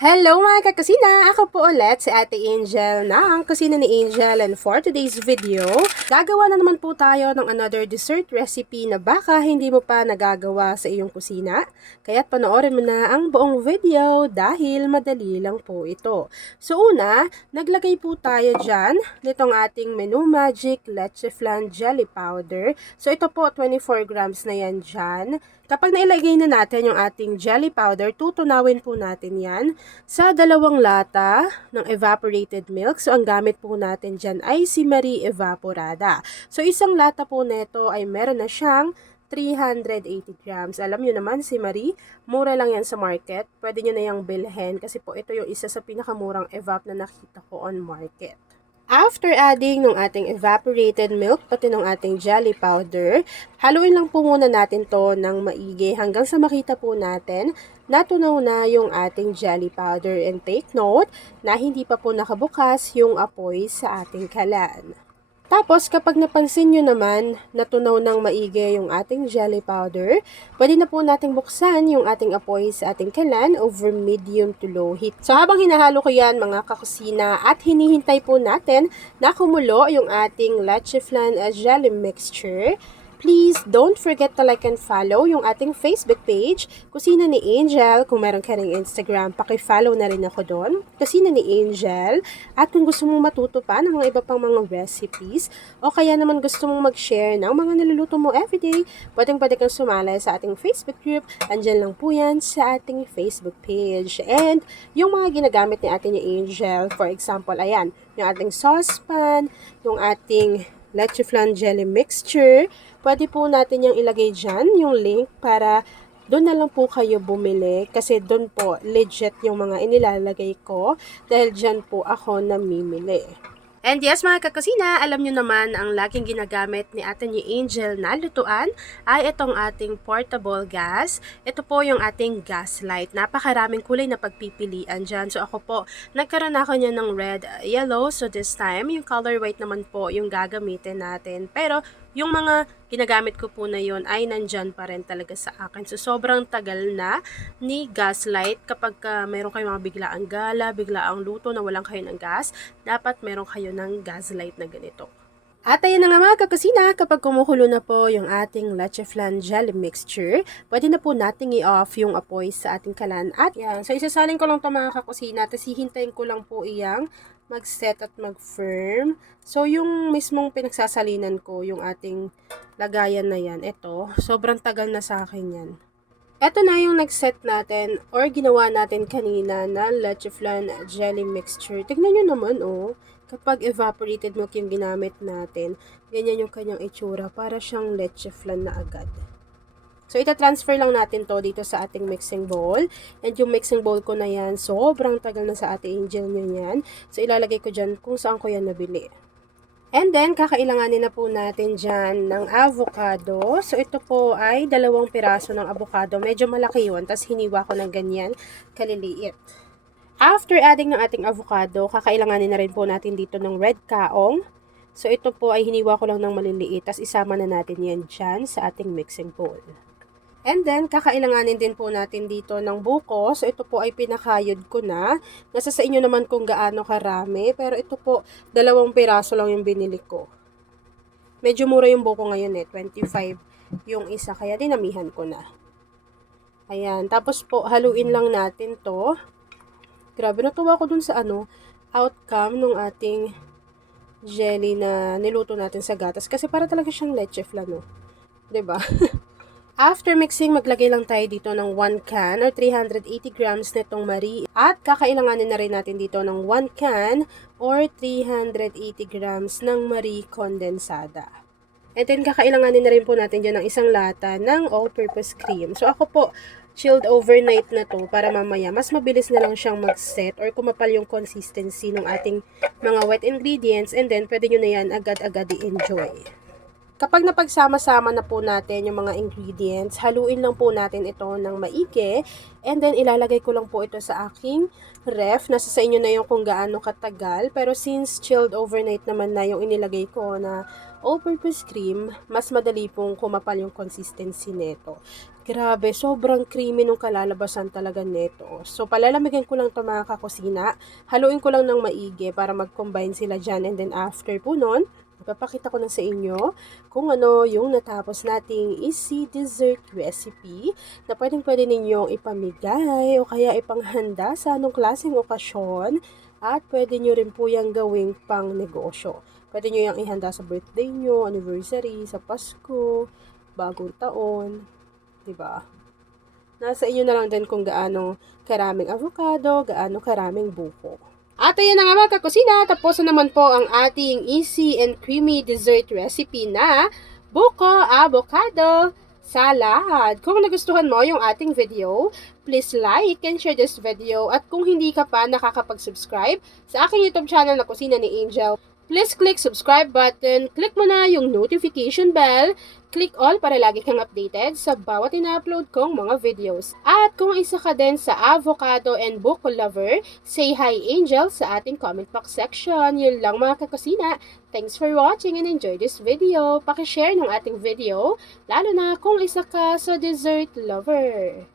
Hello mga kakusina! Ako po ulit si Ate Angel ng Kusina ni Angel, and for today's video, gagawa na naman po tayo ng another dessert recipe na baka hindi mo pa nagagawa sa iyong kusina. Kaya't panoorin mo na ang buong video dahil madali lang po ito. So una, naglagay po tayo dyan nitong ating Menu Magic Leche Flan Jelly Powder. So ito po 24 grams na yan dyan. Kapag nailagay na natin yung ating jelly powder, tutunawin po natin yan sa 2 lata ng evaporated milk. So, ang gamit po natin dyan ay si Marie Evaporada. So, isang lata po neto ay meron na siyang 380 grams. Alam nyo naman si Marie, mura lang yan sa market. Pwede nyo na yung bilhin kasi po ito yung isa sa pinakamurang evap na nakita ko on market. After adding ng ating evaporated milk, pati ng ating jelly powder, haluin lang po muna natin to ng maigi hanggang sa makita po natin natunaw na yung ating jelly powder. And take note na hindi pa po nakabukas yung apoy sa ating kalan. Tapos, kapag napansin nyo naman, natunaw ng maigi yung ating jelly powder, pwede na po nating buksan yung ating apoy sa ating kalan over medium to low heat. So, habang hinahalo ko yan mga kakusina at hinihintay po natin na kumulo yung ating leche flan jelly mixture, please don't forget to like and follow yung ating Facebook page, Kusina ni Angel. Kung meron ka ring Instagram, paki-follow na rin ako doon, Kusina ni Angel. At kung gusto mong matuto pa ng mga iba pang mga recipes, o kaya naman gusto mong mag-share ng mga niluluto mo everyday, pwede kang sumali sa ating Facebook group. Andyan lang po yan sa ating Facebook page. And yung mga ginagamit ni ating Angel, for example, ayan, yung ating saucepan, yung ating leche flan jelly mixture, pwede po natin yung ilagay dyan, yung link, para doon na lang po kayo bumili kasi doon po legit yung mga inilalagay ko dahil dyan po ako namimili. And yes mga kakusina, alam nyo naman ang laging ginagamit ni Ate ni Angel na lutuan ay itong ating portable gas. Ito po yung ating gas light. Napakaraming kulay na pagpipilian dyan. So ako po, nagkaroon ako niya ng red, yellow. So this time, yung color white naman po yung gagamitin natin. Pero yung mga ginagamit ko po na yun ay nandyan pa rin talaga sa akin. So sobrang tagal na ni gaslight. Kapag meron kayong mga biglaang gala, biglaang luto na walang kayo ng gas, dapat meron kayo ng gaslight na ganito. At ayan na nga mga kakusina, kapag kumukulo na po yung ating leche flan jelly mixture, pwede na po nating i-off yung apoy sa ating kalan. At yan, so isasalin ko lang ito mga kakusina, tapos hihintayin ko lang po iyang mag-set at mag-firm. So, yung mismong pinagsasalinan ko, yung ating lagayan na yan, ito, sobrang tagal na sa akin yan. Ito na yung nag-set natin or ginawa natin kanina na leche flan jelly mixture. Tignan nyo naman, oh, kapag evaporated milk yung ginamit natin, ganyan yung kanyang itsura, para siyang leche flan na agad. So, ita-transfer lang natin to dito sa ating mixing bowl. And yung mixing bowl ko na yan, sobrang tagal na sa Ate Angel nyo yan. So, ilalagay ko dyan kung saan ko yan nabili. And then, kakailanganin na po natin dyan ng avocado. So, ito po ay 2 piraso ng avocado. Medyo malaki yun. Tapos, hiniwa ko ng ganyan kaliliit. After adding ng ating avocado, kakailanganin na rin po natin dito ng red kaong. So, ito po ay hiniwa ko lang ng maliliit. Tapos, isama na natin yan dyan sa ating mixing bowl. And then, kakailanganin din po natin dito ng buko. So, ito po ay pinakayod ko na. Nasa sa inyo naman kung gaano karami. Pero ito po, 2 piraso lang yung binili ko. Medyo mura yung buko ngayon 25 yung isa. Kaya dinamihan ko na. Ayan. Tapos po, haluin lang natin to. Grabe, natuwa ko dun sa outcome ng ating jelly na niluto natin sa gatas. Kasi para talaga siyang leche flan, no? 'Di ba? After mixing, maglagay lang tayo dito ng 1 can or 380 grams nitong Marie. At kakailanganin na rin natin dito ng 1 can or 380 grams ng Marie Condensada. And then, kakailanganin na rin po natin dyan ng 1 lata ng all-purpose cream. So, ako po, chilled overnight na to para mamaya mas mabilis na lang siyang mag-set or kumapal yung consistency ng ating mga wet ingredients. And then, pwede nyo na yan agad-agad i-enjoy. Kapag napagsama-sama na po natin yung mga ingredients, haluin lang po natin ito ng maigi. And then, ilalagay ko lang po ito sa aking ref. Nasa sa inyo na yung kung gaano katagal. Pero since chilled overnight naman na yung inilagay ko na all-purpose cream, mas madali pong kumapal yung consistency nito. Grabe, sobrang creamy nung kalalabasan talaga nito. So, palalamigin ko lang 'to mga kakusina. Haluin ko lang ng maigi para mag-combine sila diyan, and then after po nun, ipapakita ko na sa inyo kung ano yung natapos nating easy dessert recipe na pwedeng-pwede ninyong ipamigay o kaya ipanghanda sa anong klaseng okasyon, at pwede nyo rin po yung gawing pang negosyo. Pwede nyo yung ihanda sa birthday nyo, anniversary, sa Pasko, bagong taon. 'Di ba? Nasa inyo na lang din kung gaano karaming avocado, gaano karaming buko. At ayan na nga mga kakusina, tapos na naman po ang ating easy and creamy dessert recipe na buko avocado salad. Kung nagustuhan mo yung ating video, please like and share this video. At kung hindi ka pa nakakapag-subscribe sa aking YouTube channel na Kusina ni Angel, please click subscribe button, click mo na yung notification bell, click all para lagi kang updated sa bawat ina-upload kong mga videos. At kung isa ka din sa avocado and buko lover, say hi Angel sa ating comment box section. Yun lang mga kakusina. Thanks for watching and enjoy this video. Pakishare ng ating video, lalo na kung isa ka sa dessert lover.